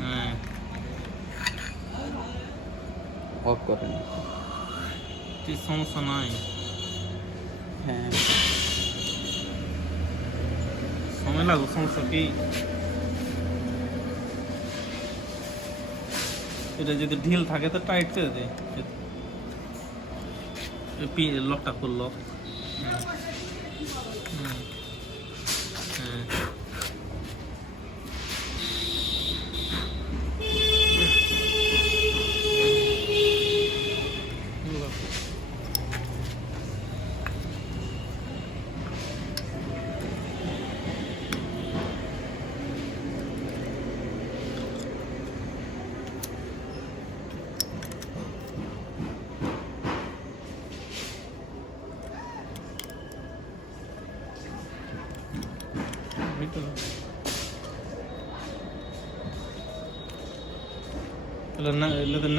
হ্যাঁ অফ করেন তুই সমস্যা নাই হ্যাঁ সময় লাগবে সমস্যা কি এটা যদি ঢিল থাকে তো টাইট করে দে লকটা খুল লক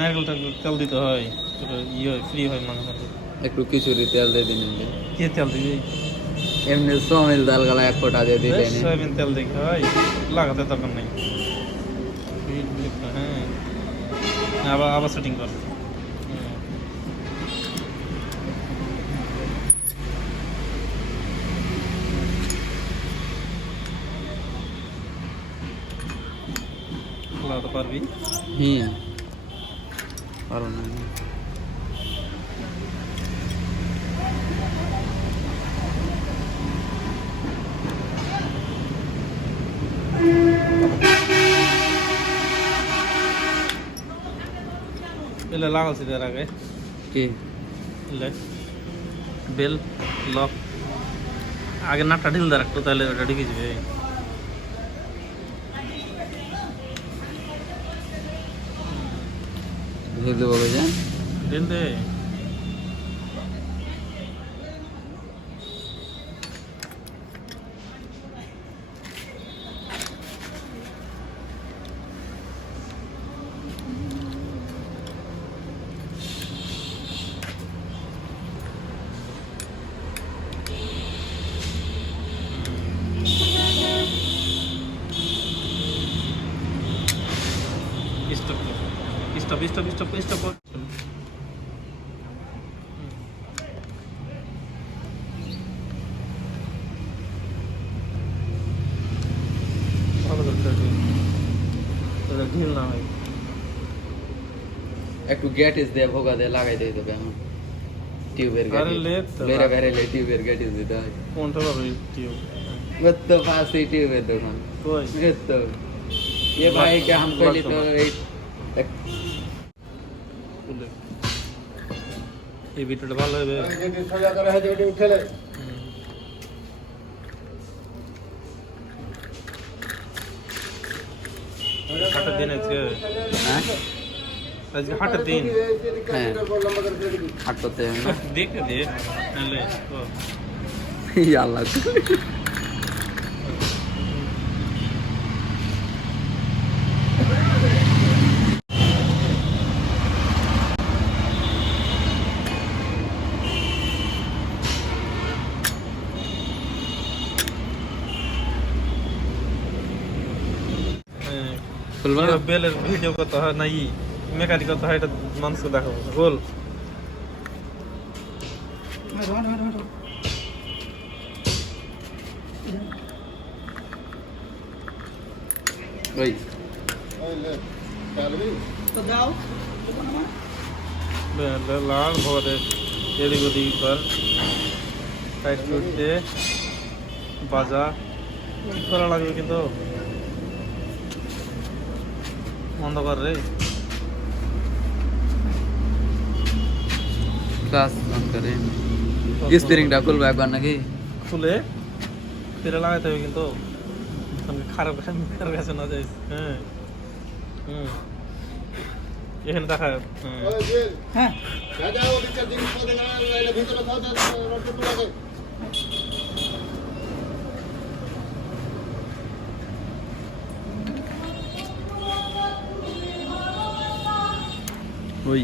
নারকেল তেল দিতে হয় ইয়ে ফ্রি হয় মাঝে মাঝে একটু খিচুড়ি তেল দিয়ে দিন কে তেল দিবি এমনি সোমিল ডাল গলা 1 ফোঁটা দিয়ে দিবেন সয়াবিন তেল দেখে হয় লাগাতে দরকার নেই হ্যাঁ আবার সেটিং কর লাগাতে পারবি পারো না এলে লাগাচ্ছি তার আগে কি বেল লক আগে নাটটা ঢিল দেয় রাখতো তাহলে ওটা ঢুকে যাবে ঢিল দেবো ঢিল দে Stop. ভালো করতে হবে ঢিল না হয় একটু গ্যাটিস দিয়ে ভোগা দিয়ে লাগাই দিয়ে দেবে এখন টিউবের গাড়ি টিউবের গ্যাটিস দিতে হয় কোনটা পাবে টিউব तो पास ही टीवी दुकान कोई तो ये भाई क्या हमको लिए तो এই ভিডিওটা ভালো হবে যদি সোজা করে হয় যদি উঠেলে হাটের দিন আজকে হ্যাঁ আজকে হাটের দিন হ্যাঁ হাট করতে হবে না দেখে দে নালে ও আল্লাহ বেলের ভিডিও করতে হয় নাই মেকানিক করতে হয় এটা মানুষকে দেখাবো বল ওই লাল ভরে এদিক ওদিক কর টাইট করতে বাজা ঠিক করা লাগবে কিন্তু বন্ধ কর রে ক্লাস অন করে স্টিয়ারিংটা খুলবে একবার নাকি খুলে ফিরে লাগাইতে হবে কিন্তু খারাপ কাছে না যাই হ্যাঁ এখানে দেখা হ্যাঁ ওই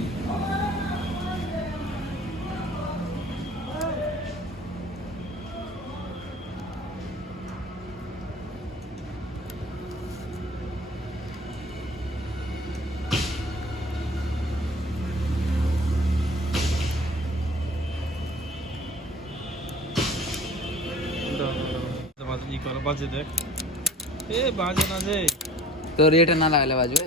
বাজে দেখ এ বাজে না যে তোর এটা না লাগালে বাজবে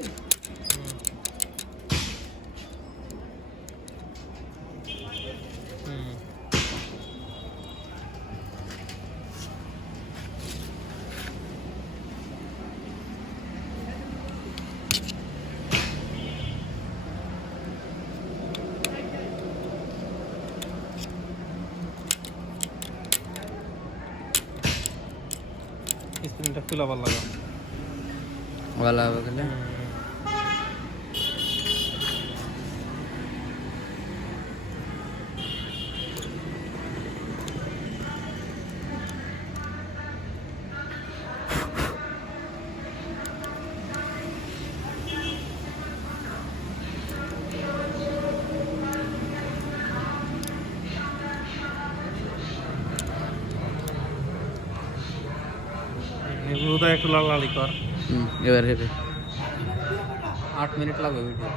স্প্রিংটা খুলে আবার লাগা ভালো হবে গেলে এগুলো একটু লালি কর এবার হেবে 8 মিনিট লাগবে ভিডিও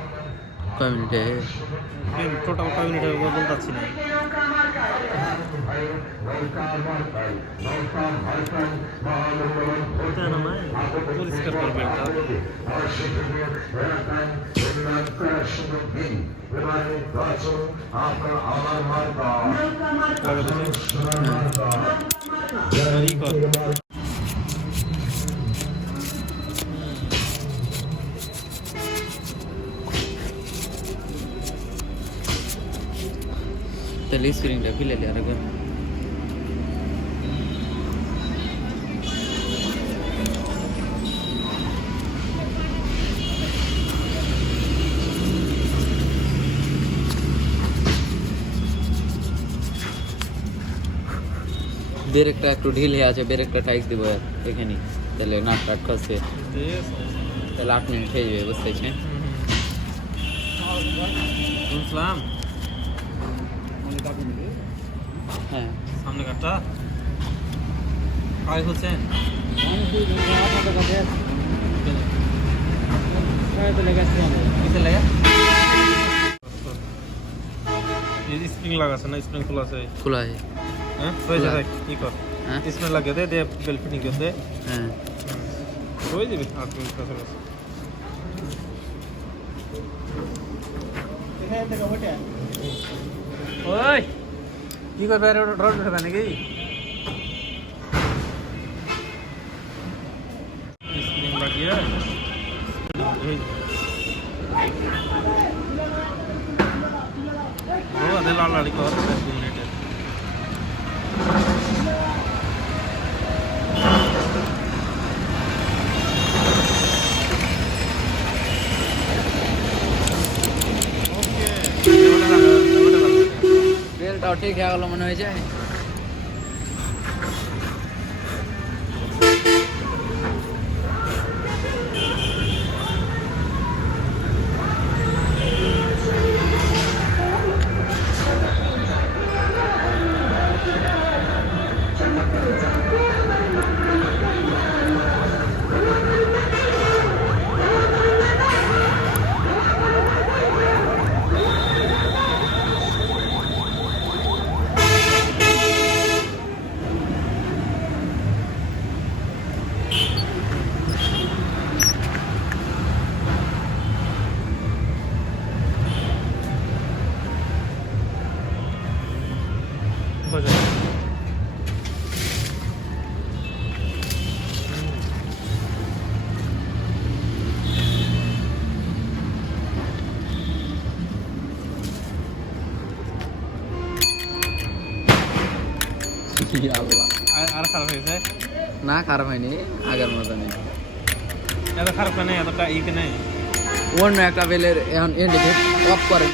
কয় মিনিটে টোটাল কয় মিনিট হবে বলতে পারছি না পরিষ্কার করবে তাহলে স্প্রিংটা খুলে লে আর একবার ব্রেকটা একটু ঢিল হয়ে আছে ব্রেকটা টাইট দিব এখানে তাহলে নাট টাট খসে তাহলে 8 মিনিট হয়ে যাবে বুঝতে পারছেন বুঝলাম হ্যাঁ সামনে কাটটা কাজ হচ্ছে কিসে লাগা এই স্প্রিং লাগাছে না স্প্রিং খোলা আছে খোলা আছে হ্যাঁ হয়ে যাবে কি কর হ্যাঁ স্প্রিং লাগিয়ে দে দে বেল্ট ফিটিং করে দে হ্যাঁ হয়ে যাবে 8 মিনিট কাছে ওই কি করবে রড উঠাবে নাকি স্প্রিং লাগিয়ে ও আদে লাল লাড়ি কর 2 মিনিটে বেলটাও ঠিক হয়ে গেল মনে হয়েছে আর খারাপ হয়েছে না খারাপ হয়নি আগের মতো নেই এত খারাপ নেই এতটা ই নেই অন্য একটা বেলের এখন এন্ড অফ করে